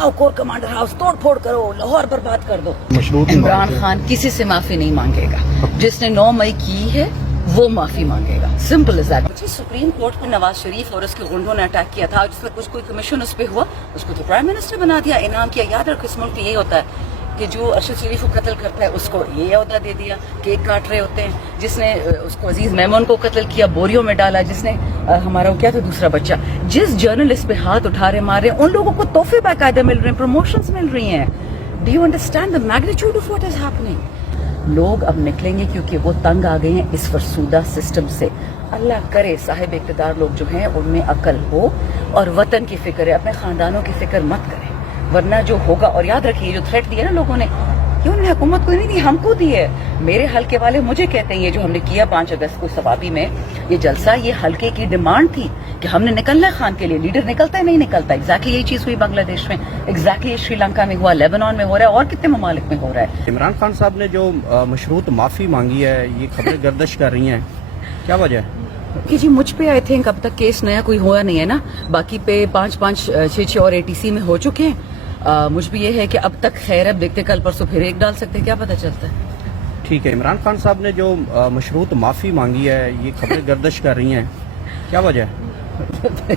जाओ core commander house तोड़ फोड़ करो, लाहौर बर्बाद कर दो। मशरूत इमरान खान किसी से माफी नहीं मांगेगा, जिसने 9 मई की है वो माफी मांगेगा, simple is that. Supreme court पे नवाज शरीफ और उसके गुंडों ने अटैक किया था, जिसमें कुछ कोई कमीशन उस पर हुआ, उसको तो प्राइम मिनिस्टर बना दिया, इनाम किया। याद रखो इस मुल्क में यही होता है कि जो अरशद शरीफ को कत्ल करता है उसको ये अहदा दे दिया, केक काट रहे होते हैं। जिसने उसको अजीज मेमन को कत्ल किया बोरियों में डाला, जिसने हमारा वो क्या था दूसरा बच्चा, जिस जर्नलिस्ट पे हाथ उठा रहे मार रहे, उन लोगों को तोहफे बाकायदा मिल रहे हैं, प्रमोशंस मिल रही हैं। Do you understand the magnitude of what is happening? लोग अब निकलेंगे क्योंकि वो तंग आ गए हैं इस फरसूदा सिस्टम से। अल्लाह करे साहिब इक़्तिदार लोग जो हैं उनमें अकल हो और वतन की फिक्र है, अपने खानदानों की फिक्र मत करें, वरना जो होगा। और याद रखिए जो थ्रेट दिया ना लोगों ने, ये उन्होंने हुकूमत को नहीं दी, हमको दी है। मेरे हल्के वाले मुझे कहते हैं ये जो हमने किया 5 अगस्त को सवाबी में ये जलसा, ये हल्के की डिमांड थी कि हमने निकलना है खान के लिए। लीडर निकलता है नहीं निकलता, एग्जैक्टली यही चीज हुई बांग्लादेश में, एग्जैक्टली श्रीलंका में हुआ, लेबनान में हो रहा है और कितने ममालिक में हो रहा है। इमरान खान साहब ने जो मशरूत माफी मांगी है, ये खबरें गर्दिश कर रही हैं, क्या वजह है? कि जी मुझ पे आई थिंक अब तक केस नया कोई हुआ नहीं है ना, बाकी पे 5-5, 6-6 और ATC में हो चुके हैं। मुझ भी ये है कि अब तक खैर, अब देखते कल परसों फिर एक डाल सकते हैं, क्या पता चलता है। ठीक है, इमरान खान साहब ने जो मशरूत माफी मांगी है, ये खबरें गर्दिश कर रही हैं, क्या वजह है?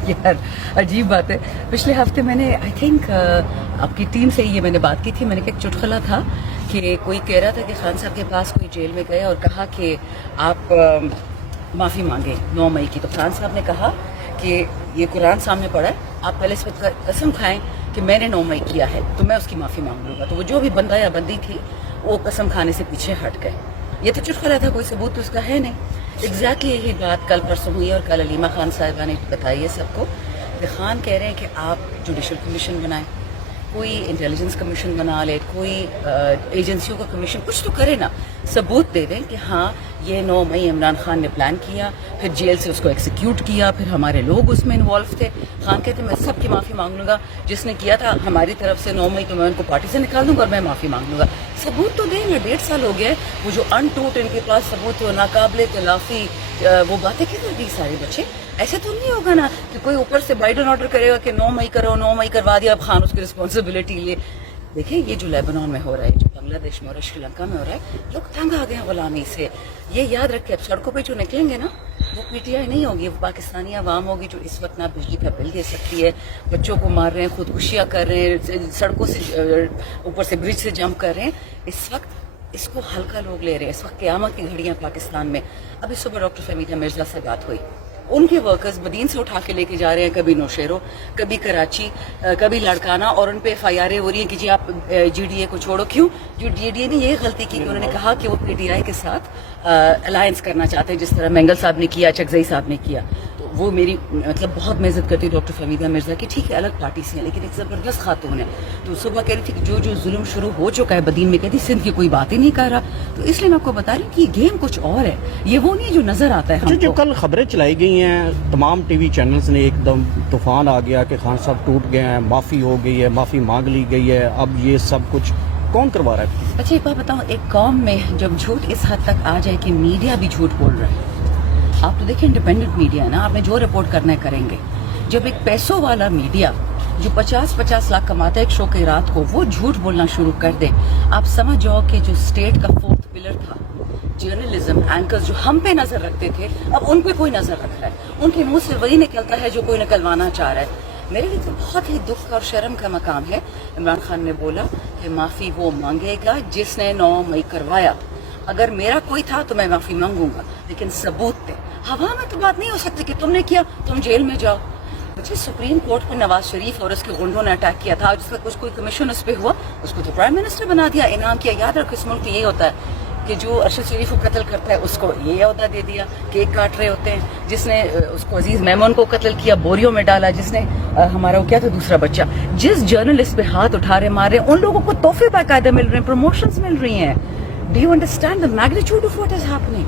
यार अजीब बात है, पिछले हफ्ते मैंने आई थिंक आपकी टीम से ये मैंने बात की थी, मैंने कहा एक चुटकुला था कि कोई कह रहा था कि खान साहब के पास कोई जेल में गए और कहा कि आप माफी मांगे 9 मई की, तो खान साहब ने कहा कि ये कुरान सामने पड़ा है, आप पहले इस पर कसम खाएं कि मैंने 9 मई किया है तो मैं उसकी माफी मांग लूंगा। तो वो जो भी बंदा या बंदी थी वो कसम खाने से पीछे हट गए। ये तो चुटकुला था, कोई सबूत तो उसका है नहीं। एग्जैक्टली यही बात कल परसों हुई और कल अलीमा खान साहिबा ने बताई है सबको कि खान कह रहे हैं कि आप जुडिशल कमीशन बनाएं, कोई इंटेलिजेंस कमीशन बना ले, कोई एजेंसियों का कमीशन, कुछ तो करे ना, सबूत दे दें कि हाँ ये 9 मई इमरान खान ने प्लान किया, फिर जेल से उसको एक्सिक्यूट किया, फिर हमारे लोग उसमें इन्वॉल्व थे। खान कहते मैं सबकी माफ़ी मांग लूंगा, जिसने किया था हमारी तरफ से 9 मई तो मैं उनको पार्टी से निकाल दूंगा और मैं माफ़ी मांग लूंगा। सबूत तो दें ना, 1.5 साल हो गए, वो जो अनटूट इनके पास सबूत हो, नाकाबिले तलाफी, वो बातें क्यों दी सारे बच्चे? ऐसे तो नहीं होगा ना कि कोई ऊपर से बाइडन ऑर्डर करेगा कि 9 मई करो, 9 मई करवा दिया, अब खान उसकी रिस्पॉन्सिबिलिटी ले। देखिए ये जो लेबनान में हो रहा है, जो बांग्लादेश में हो रहा है, श्रीलंका में हो रहा है, लोग तंग आ गए हैं गुलामी से। ये याद रखें, अब सड़कों पे जो निकलेंगे ना वो PTI नहीं होगी, वो पाकिस्तानी आवाम होगी जो इस वक्त ना बिजली का बिल दे सकती है, बच्चों को मार रहे हैं, खुदकुशियाँ कर रहे हैं, सड़कों से ऊपर से ब्रिज से जंप कर रहे हैं। इस वक्त इसको हल्का लोग ले रहे हैं, इस वक्त क़यामत की घड़ियाँ पाकिस्तान में। अभी सुबह डॉक्टर फमीदा मिर्जा से बात हुई, उनके वर्कर्स बदीन से उठा के लेके जा रहे हैं, कभी नौशेरो, कभी कराची, कभी लड़काना, और उन पे FIR हो रही है कि जी आप GDA को छोड़ो। क्यों? जो GDA ने ये गलती की कि उन्होंने कहा कि वो PTI के साथ अलायंस करना चाहते हैं, जिस तरह मेंगल साहब ने किया, चकजई साहब ने किया। तो वो मेरी मतलब बहुत मैं इज्जत करती हूँ डॉक्टर फमीदा मिर्जा की, ठीक है अलग पार्टी से है लेकिन एक ज़बरदस्त खातून है। तो सुबह कह रही थी कि जो जो जुल्म शुरू हो चुका है बदीन में, कहती सिंध की कोई बात ही नहीं कर रहा। तो इसलिए मैं आपको बता रही हूँ कि गेम कुछ और है, ये वो नहीं है जो नजर आता है हमको। जो कल खबरें चलाई गई हैं तमाम TV चैनल्स ने, एकदम तूफान आ गया कि खान साहब टूट गए हैं, माफ़ी हो गई है, माफ़ी मांग ली गई है, अब ये सब कुछ कौन करवा रहा है? अच्छा एक बात बताऊँ, एक कौम में जब झूठ इस हद तक आ जाए कि मीडिया भी झूठ बोल रहा है, आप तो देखिए इंडिपेंडेंट मीडिया है ना, आपने जो रिपोर्ट करना है करेंगे। जब एक पैसों वाला मीडिया जो 50-50 लाख कमाता है एक शो की रात को, वो झूठ बोलना शुरू कर दे, आप समझ जाओ कि जो स्टेट का 4th पिलर था, जर्नलिज्म, एंकर्स जो हम पे नजर रखते थे, अब उन पे कोई नजर रख रहा है, उनके मुंह से वही निकलता है जो कोई निकलवाना चाह रहा है। मेरे लिए तो बहुत ही दुख और शर्म का मकाम है। इमरान खान ने बोला कि माफी वो मांगेगा जिसने 9 मई करवाया, अगर मेरा कोई था तो मैं माफी मांगूंगा, लेकिन सबूत थे। हवा में तो बात नहीं हो सकती कि तुमने किया तुम जेल में जाओ। मुझे सुप्रीम कोर्ट पे नवाज शरीफ और उसके गुंडों ने अटैक किया था, जिसमें कुछ कोई कमीशन उस पर हुआ, उसको तो प्राइम मिनिस्टर बना दिया, इनाम किया। याद रखो इस मुल्क में यही होता है कि जो अरशद शरीफ को कत्ल करता है उसको ये अहदा दे दिया, केक काट रहे होते हैं, जिसने उसको अजीज मेमन को कत्ल किया बोरियों में डाला, जिसने हमारा वो क्या था दूसरा बच्चा, जिस जर्नलिस्ट पे हाथ उठा रहे मार रहे, उन लोगों को तोहफे बाकायदा मिल रहे हैं, प्रमोशंस मिल रही हैं। Do you understand the magnitude of what is happening?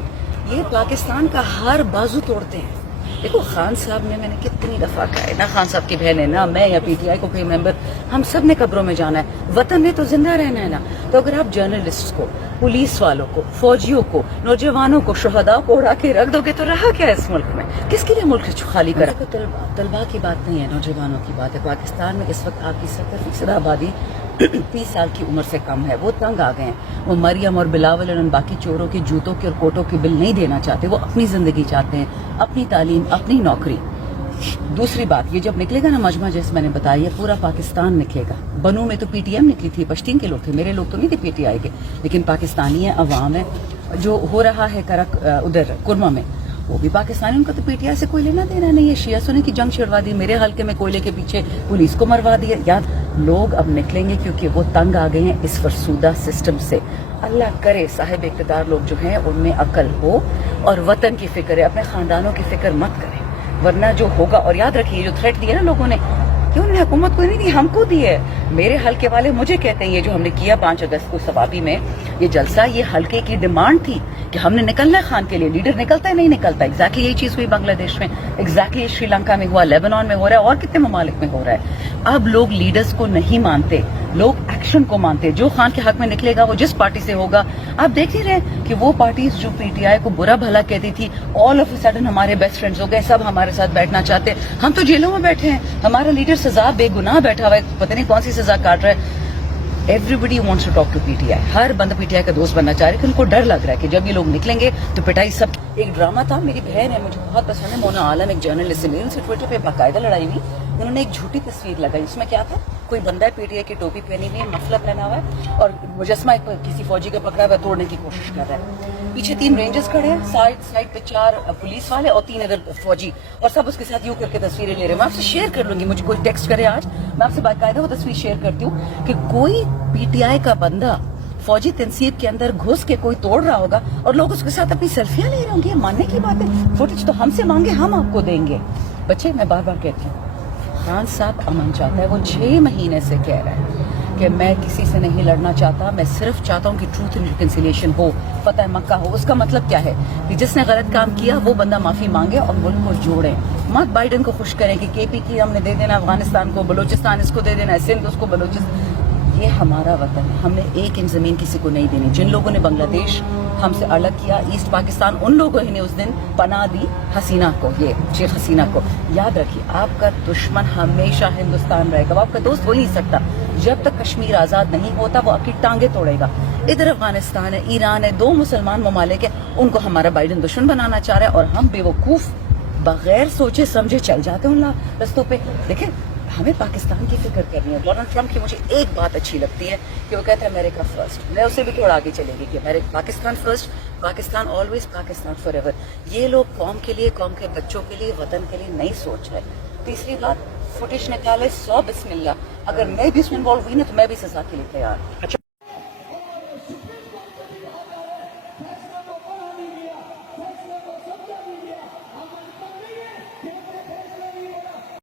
ये पाकिस्तान का हर बाजू तोड़ते हैं। دیکھو خان صاحب نے نے کتنی دفعہ کہا ہے، نہ خان صاحب کی بہن ہے، نہ میں یا پی ٹی آئی کو کوئی ممبر، ہم سب نے قبروں میں جانا ہے، وطن نے تو زندہ رہنا ہے نا. تو اگر آپ جرنلسٹ کو، پولیس والوں کو، فوجیوں کو، نوجوانوں کو، شہداء کو اڑا کے رکھ دو گے تو رہا کیا ہے اس ملک میں؟ کس کے لیے ملک خالی کرا؟ طلباء کی بات نہیں ہے، نوجوانوں کی بات ہے. پاکستان میں اس وقت آپ کی 70% آبادی 30 سال کی عمر سے کم ہے. وہ تنگ آ گئے ہیں، وہ مریم اور بلاول اور ان باقی چوروں کے جوتوں کے اور کوٹوں کے بل نہیں دینا چاہتے. وہ اپنی زندگی چاہتے ہیں، اپنی تعلیم، اپنی نوکری. دوسری بات، یہ جب نکلے گا نا مجمع، جیسے میں نے بتایا، یہ پورا پاکستان نکلے گا. بنوں میں تو پی ٹی ایم نکلی تھی، پشتین کے لوگ تھے، میرے لوگ تو نہیں تھے پی ٹی آئی کے، لیکن پاکستانی ہے، عوام ہے. جو ہو رہا ہے کرک ادھر کرما میں، وہ بھی پاکستانی، ان کا تو پی ٹی آئی سے کوئی لینا دینا نہیں ہے. شیعہ سنی کی جنگ چھڑوا دی، میرے حلقے میں کوئلے کے پیچھے پولیس کو مروا دیا. یاد لوگ اب نکلیں گے کیونکہ وہ تنگ آ گئے ہیں اس فرسودہ سسٹم سے. اللہ کرے صاحب اقتدار لوگ جو ہیں ان میں عقل ہو اور وطن کی فکر ہے، اپنے خاندانوں کی فکر مت کریں، ورنہ جو ہوگا. اور یاد رکھیے جو تھریٹ دیا نا لوگوں نے، کہ انہوں نے حکومت کو نہیں دی، ہم کو دی ہے. میرے حلقے والے مجھے کہتے ہیں یہ جو ہم نے کیا 5 اگست کو ثوابی میں یہ جلسہ، یہ حلقے کی ڈیمانڈ تھی کہ ہم نے نکلنا ہے خان کے لیے. لیڈر نکلتا ہے نہیں نکلتا. ایگزیکٹلی یہی چیز ہوئی بنگلہ دیش میں، ایگزیکٹلی شری لنکا میں ہوا، لیبنان میں ہو رہا ہے، اور کتنے ممالک میں ہو رہا ہے. اب لوگ لیڈرز کو نہیں مانتے، لوگ ایکشن کو مانتے. جو خان کے حق میں نکلے گا وہ جس پارٹی سے ہوگا، آپ دیکھ ہی رہے کہ وہ پارٹیز جو پی ٹی آئی کو برا بھلا کہتی تھی، آل آف اے سڈن ہمارے بیسٹ فرینڈز ہو گئے، سب ہمارے ساتھ بیٹھنا چاہتے. ہم تو جیلوں میں بیٹھے ہیں، ہمارا لیڈر سزا بے گناہ بیٹھا ہوا ہے، پتہ نہیں کون سی سزا کاٹ رہا ہے. Every wants to talk to P T I. ہر بندہ پی ٹی آئی کا دوست بننا چاہ رہا ہے کہ ان کو ڈر لگ رہا ہے کہ جب یہ لوگ نکلیں گے تو پٹائی. سب ایک ڈرامہ تھا، میری بہن ہے، مجھے بہت پسند ہے، مونا عالم، ایک جرنلسٹ ہے، ان سے ٹویٹر پہ باقاعدہ لڑائی ہوئی. انہوں نے ایک جھوٹی تصویر لگائی، اس میں کیا تھا، کوئی بندہ ہے پی ٹی آئی کی ٹوپی پہنی ہوئی ہے، مفلر پہنا ہوا ہے، اور مجسمہ کسی فوجی کا پکڑا ہوا ہے، توڑنے کی کوشش کر رہا ہے. پیچھے 3 رینجرز کھڑے ہیں، سائڈ پہ 4 پولیس والے اور 3 ادھر فوجی، اور سب اس کے ساتھ یوں کر کے تصویریں لے رہے ہیں. میں آپ سے شیئر کر لوں گی، مجھے کوئی ٹیکسٹ کرے آج، میں آپ سے باقاعدہ وہ تصویر شیئر کرتی ہوں کہ کوئی پی ٹی آئی کا بندہ فوجی تنصیب کے اندر گھس کے کوئی توڑ رہا ہوگا اور لوگ اس کے ساتھ اپنی سیلفیاں لے رہے ہوں گے. یہ ماننے کی بات ہے؟ فوٹیج تو ہم سے مانگے، ہم آپ کو دیں گے. بچے، میں بار بار کہتی ہوں، خان صاحب امن چاہتا ہے. وہ 6 مہینے سے کہہ رہا ہے کہ میں کسی سے نہیں لڑنا چاہتا، میں صرف چاہتا ہوں کہ ٹروتھ اینڈ ریکنسیلیشن ہو، فتح مکہ ہو. اس کا مطلب کیا ہے کہ جس نے غلط کام کیا وہ بندہ معافی مانگے اور ملک کو جوڑے. مت بائیڈن کو خوش کریں کہ کے پی کی ہم نے دے دینا افغانستان کو، بلوچستان اس کو دے دینا ہے، سندھ اس کو، بلوچستان. یہ ہمارا وطن ہے، ہم نے 1 انچ زمین کسی کو نہیں دینی. جن لوگوں نے بنگلہ دیش ہم سے الگ کیا، ایسٹ پاکستان، ان لوگوں نے اس دن پناہ دی حسینہ کو، یہ شیخ حسینہ کو. یاد رکھیے، آپ کا دشمن ہمیشہ ہندوستان رہے گا، آپ کا دوست ہو نہیں سکتا. جب تک کشمیر آزاد نہیں ہوتا وہ آپ کی ٹانگیں توڑے گا. ادھر افغانستان ہے، ایران ہے، 2 مسلمان ممالک ہیں، ان کو ہمارا بائیڈن دشمن بنانا چاہ رہا ہے، اور ہم بے وقوف بغیر سوچے سمجھے چل جاتے ہیں ان رستوں پہ. دیکھیں، ہمیں پاکستان کی فکر کرنی ہے. ڈونلڈ ٹرمپ کی مجھے ایک بات اچھی لگتی ہے کہ وہ کہتا ہے امریکہ فرسٹ. میں اسے بھی تھوڑا آگے چلے گی کہ Pakistan first, Pakistan always, Pakistan for ever. یہ لوگ قوم کے لیے، قوم کے بچوں کے لیے، وطن کے لیے نہیں سوچ رہے. تیسری بات، فوٹیج نکالے 100 بسم اللہ. اگر میں بھی اس میں انوالو ہوئی نا تو میں بھی سزا کے لیے تیار.